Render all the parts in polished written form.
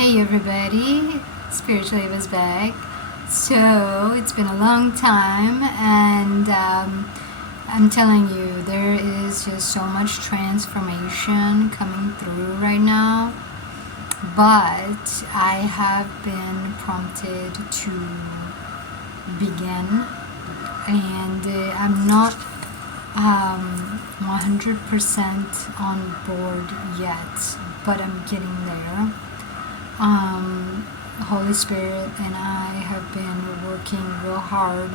Hey everybody, Spiritual Eva's back. So it's been a long time, and I'm telling you, there is just so much transformation coming through right now. But I have been prompted to begin, and I'm not 100% on board yet, but I'm getting there. Holy Spirit and I have been working real hard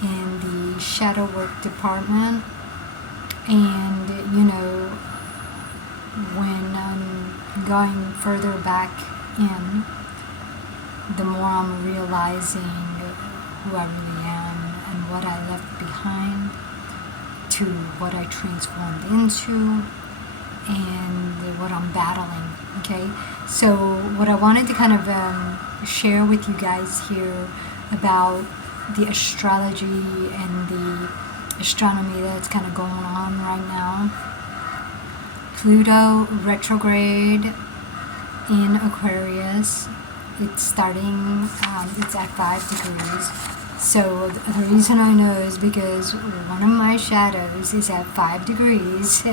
in the shadow work department, and when I'm going further back in, the more I'm realizing who I really am and what I left behind to what I transformed into and what I'm battling. Okay, so what I wanted to kind of share with you guys here about the astrology and the astronomy that's kind of going on right now. Pluto retrograde in Aquarius. It's starting, it's at 5 degrees. So the reason I know is because one of my shadows is at 5 degrees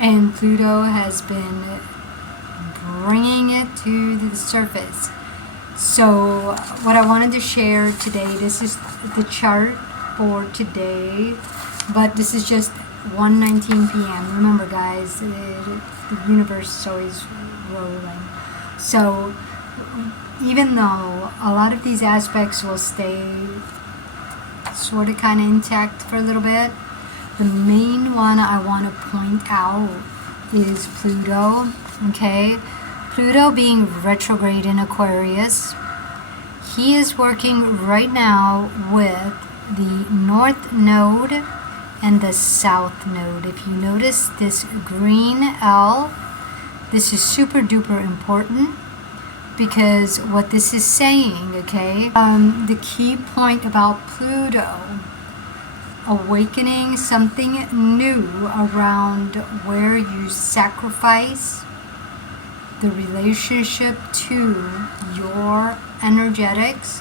and Pluto has been bringing it to the surface. So what I wanted to share today, this is the chart for today, but this is just 1:19 p.m. Remember guys, the universe is always rolling. So even though a lot of these aspects will stay sort of kind of intact for a little bit, the main one I want to point out is Pluto. Okay, Pluto being retrograde in Aquarius, he is working right now with the North Node and the South Node. If you notice this green L, this is super duper important because what this is saying, okay, the key point about Pluto, awakening something new around where you sacrifice the relationship to your energetics,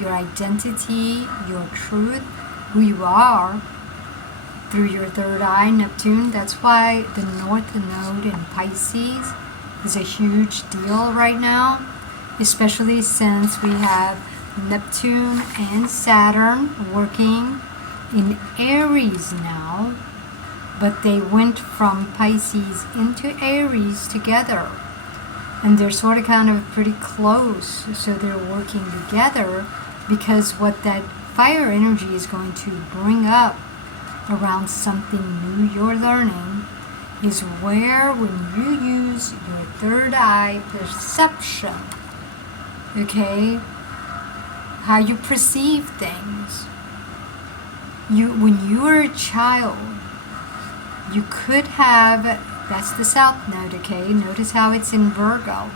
your identity, your truth, who you are, through your third eye, Neptune. That's why the North Node in Pisces is a huge deal right now, especially since we have Neptune and Saturn working in Aries now, but they went from Pisces into Aries together. And they're sort of kind of pretty close, so they're working together because what that fire energy is going to bring up around something new you're learning is where when you use your third eye perception, okay, how you perceive things. When you were a child, you could have, that's the South Node, okay? Notice how it's in Virgo.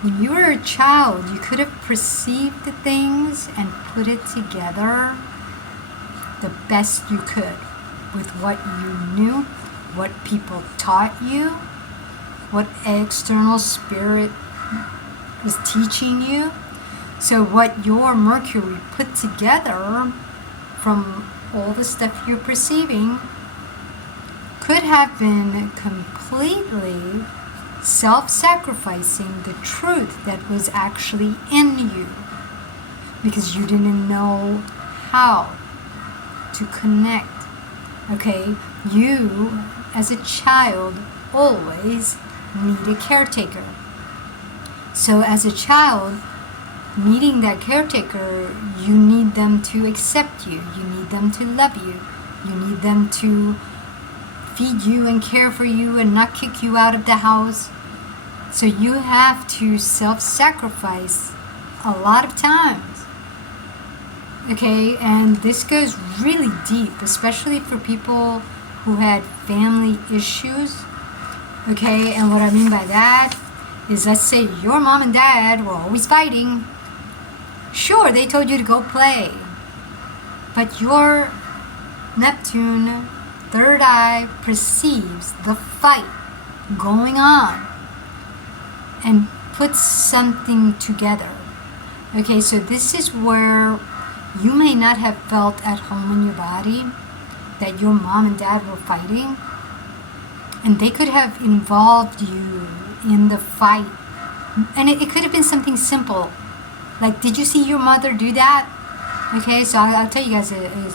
When you were a child, you could have perceived the things and put it together the best you could with what you knew, what people taught you, what external spirit was teaching you. So what your Mercury put together from all the stuff you're perceiving could have been completely self-sacrificing the truth that was actually in you because you didn't know how to connect. Okay, you as a child always need a caretaker. So as a child, needing that caretaker, you need them to accept you, you need them to love you, you need them to feed you and care for you and not kick you out of the house. So you have to self-sacrifice a lot of times. Okay, and this goes really deep, especially for people who had family issues. Okay, and what I mean by that is, let's say your mom and dad were always fighting. Sure, they told you to go play, but your Neptune third eye perceives the fight going on, and put something together. Okay, so this is where you may not have felt at home in your body, that your mom and dad were fighting, and they could have involved you in the fight. And it could have been something simple, like, did you see your mother do that? Okay, so I'll tell you guys a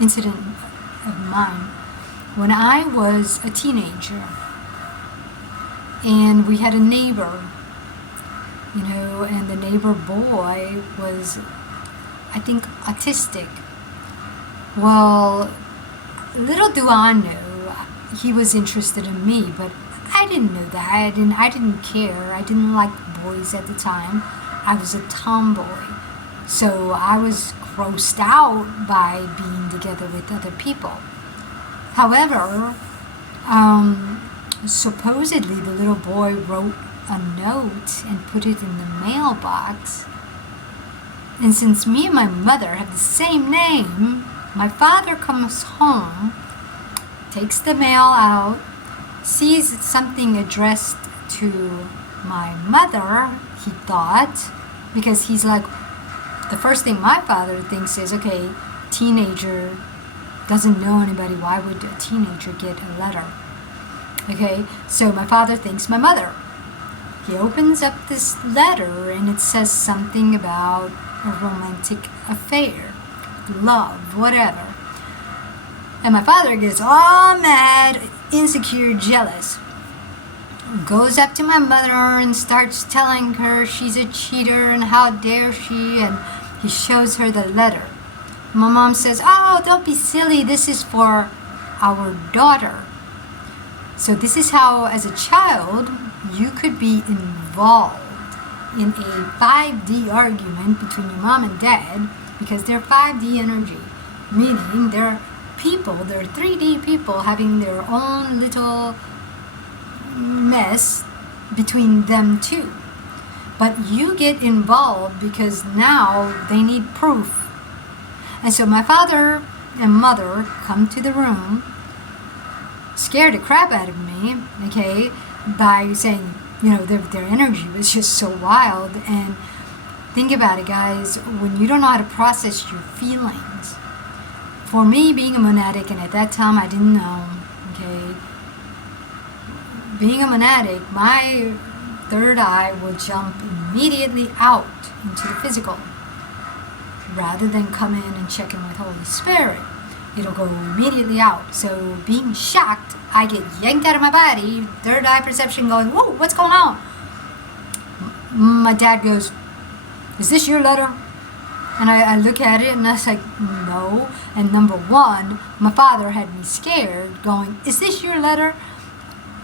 incident of mine. When I was a teenager, and we had a neighbor, you know, and the neighbor boy was, I think, autistic. Well, little do I know, he was interested in me, but I didn't know that. I didn't care. I didn't like boys at the time. I was a tomboy. So I was grossed out by being together with other people. However, supposedly the little boy wrote a note and put it in the mailbox. And since me and my mother have the same name, my father comes home, takes the mail out, sees something addressed to my mother, he thought, because he's like, the first thing my father thinks is, okay, teenager doesn't know anybody, why would a teenager get a letter? Okay, so my father thinks my mother. He opens up this letter and it says something about a romantic affair, love, whatever. And my father gets all mad, insecure, jealous. Goes up to my mother and starts telling her she's a cheater and how dare she, and he shows her the letter. My mom says, oh, don't be silly, this is for our daughter. So this is how, as a child, you could be involved in a 5D argument between your mom and dad, because they're 5D energy, meaning they're people, they're 3D people having their own little mess between them two. But you get involved because now they need proof. And so my father and mother come to the room, scared the crap out of me, okay, by saying, you know, their energy was just so wild. And think about it, guys, when you don't know how to process your feelings. For me, being a monadic, and at that time I didn't know, okay, being a monadic, my third eye will jump immediately out into the physical, rather than come in and check in with Holy Spirit. It'll go immediately out. So being shocked, I get yanked out of my body, third eye perception going, whoa, what's going on? My dad goes, is this your letter? And I look at it and I was like, no. And number one, my father had me scared, going, is this your letter?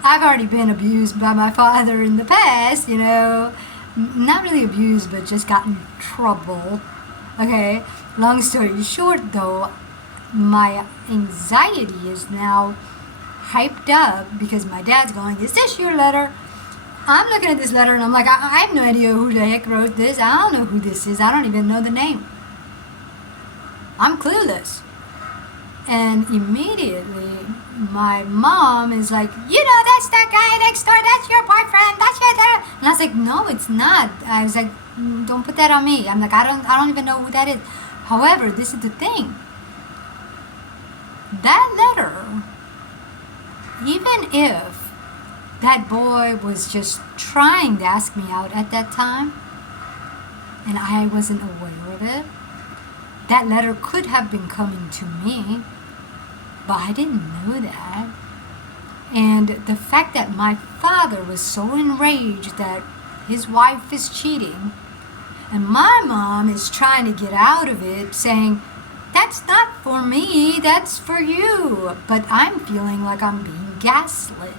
I've already been abused by my father in the past, you know. Not really abused, but just got in trouble. Okay, long story short though, my anxiety is now hyped up because my dad's going, is this your letter? I'm looking at this letter and I'm like, I have no idea who the heck wrote this. I don't know who this is. I don't even know the name. I'm clueless. And immediately my mom is like, you know, that's that guy next door. That's your boyfriend. That's your dad. And I was like, no, it's not. I was like, don't put that on me. I'm like, I don't even know who that is. However, this is the thing. That letter, even if that boy was just trying to ask me out at that time, and I wasn't aware of it, that letter could have been coming to me, but I didn't know that. And the fact that my father was so enraged that his wife is cheating, and my mom is trying to get out of it, saying, that's not for me, that's for you. But I'm feeling like I'm being gaslit.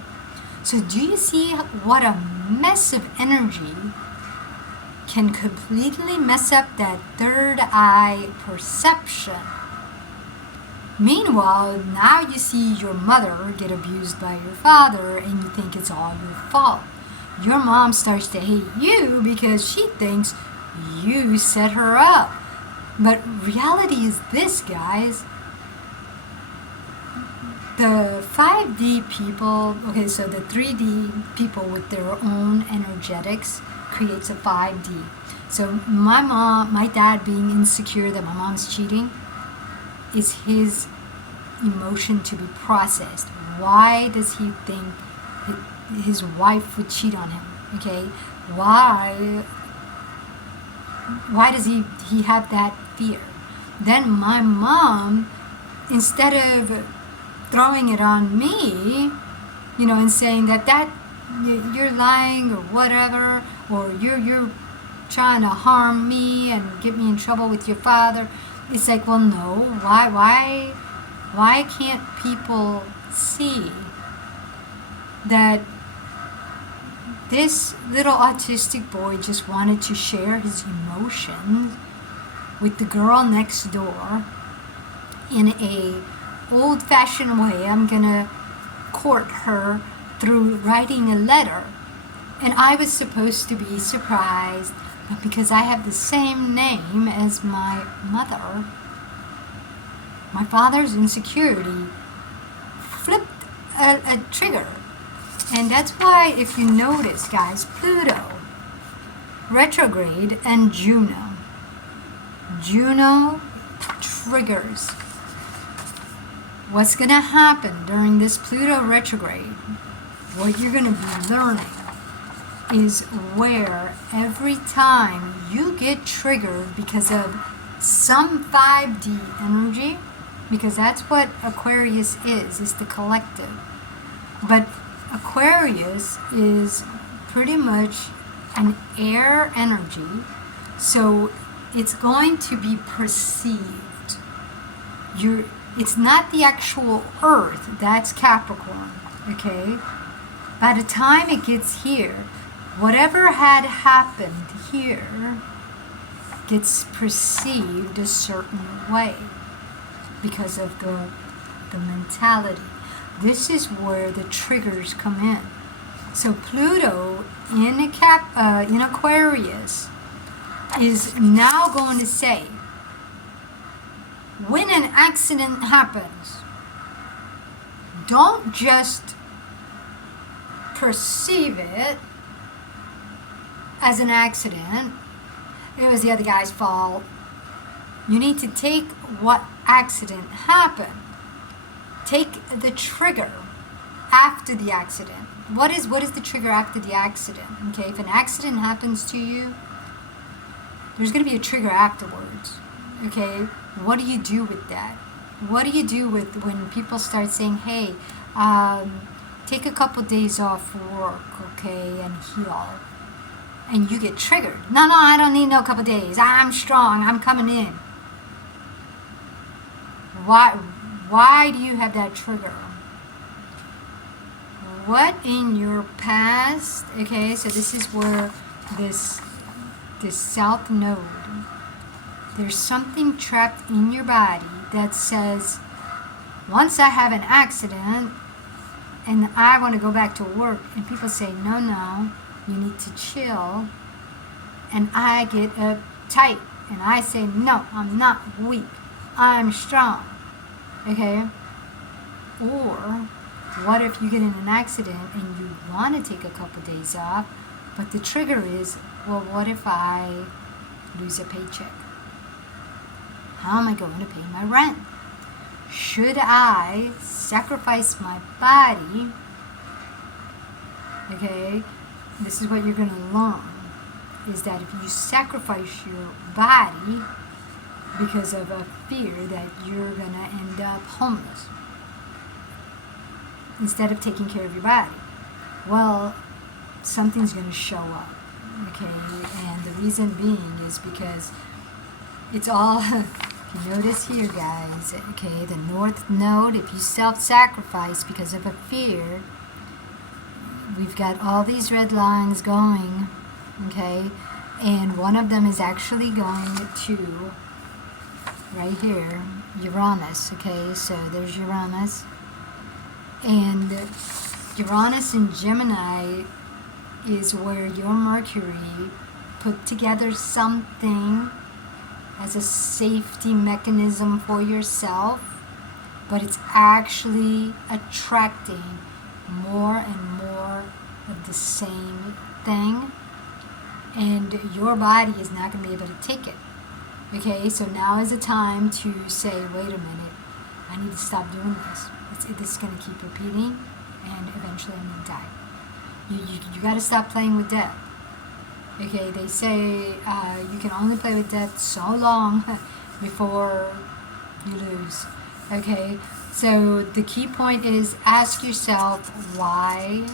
So do you see what a mess of energy can completely mess up that third eye perception? Meanwhile, now you see your mother get abused by your father and you think it's all your fault. Your mom starts to hate you because she thinks you set her up. But reality is this, guys. The 5D people, okay, so the 3D people with their own energetics, creates a 5D. So my dad being insecure that my mom's cheating is his emotion to be processed. Why does he think his wife would cheat on him? Okay, why does he have that fear? Then my mom, instead of throwing it on me, and saying that you're lying or whatever, or you're trying to harm me and get me in trouble with your father, it's like, well, no, why can't people see that this little autistic boy just wanted to share his emotions with the girl next door in a old-fashioned way? I'm gonna court her through writing a letter. And I was supposed to be surprised, but because I have the same name as my mother, my father's insecurity flipped a trigger. And that's why, if you notice, guys, Pluto, retrograde, and Juno triggers. What's going to happen during this Pluto retrograde, what you're going to be learning, is where every time you get triggered because of some 5D energy, because that's what Aquarius is the collective. But Aquarius is pretty much an air energy, so it's going to be perceived. It's not the actual Earth, that's Capricorn, okay? By the time it gets here, whatever had happened here gets perceived a certain way because of the mentality. This is where the triggers come in. So Pluto in Aquarius is now going to say, when an accident happens, don't just perceive it as an accident. It was the other guy's fault. You need to take what accident happened. Take the trigger after the accident. What is the trigger after the accident? Okay, if an accident happens to you, there's going to be a trigger afterwards. Okay, what do you do with that? What do you do with when people start saying, hey, take a couple days off work, okay, and heal? And you get triggered. No, I don't need no couple days. I'm strong. I'm coming in. Why do you have that trigger? What in your past? Okay, so this is where this South Node, there's something trapped in your body that says, once I have an accident and I want to go back to work, and people say, no, you need to chill, and I get uptight and I say, no, I'm not weak, I'm strong. Okay? Or what if you get in an accident and you want to take a couple days off, but the trigger is, well, what if I lose a paycheck? How am I going to pay my rent? Should I sacrifice my body? Okay, this is what you're going to learn, is that if you sacrifice your body because of a fear that you're going to end up homeless instead of taking care of your body, well, something's going to show up, okay? And the reason being is because it's all, if you notice here, guys, okay, the North Node, if you self-sacrifice because of a fear, we've got all these red lines going, okay? And one of them is actually going to, right here, Uranus, okay? So there's Uranus. And Uranus in Gemini is where your Mercury put together something as a safety mechanism for yourself, but it's actually attracting more and more of the same thing. and your body is not going to be able to take it. Okay, so now is the time to say, wait a minute, I need to stop doing this. This is going to keep repeating, and eventually I'm going to die. You got to stop playing with death. Okay, they say you can only play with death so long before you lose. Okay, so the key point is ask yourself why.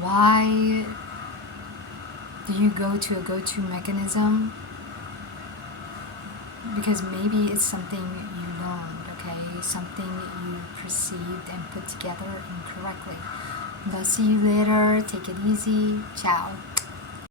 Why do you go to a go-to mechanism? Because maybe it's something you learned, okay? Something you perceived and put together incorrectly. I'll see you later. Take it easy. Ciao.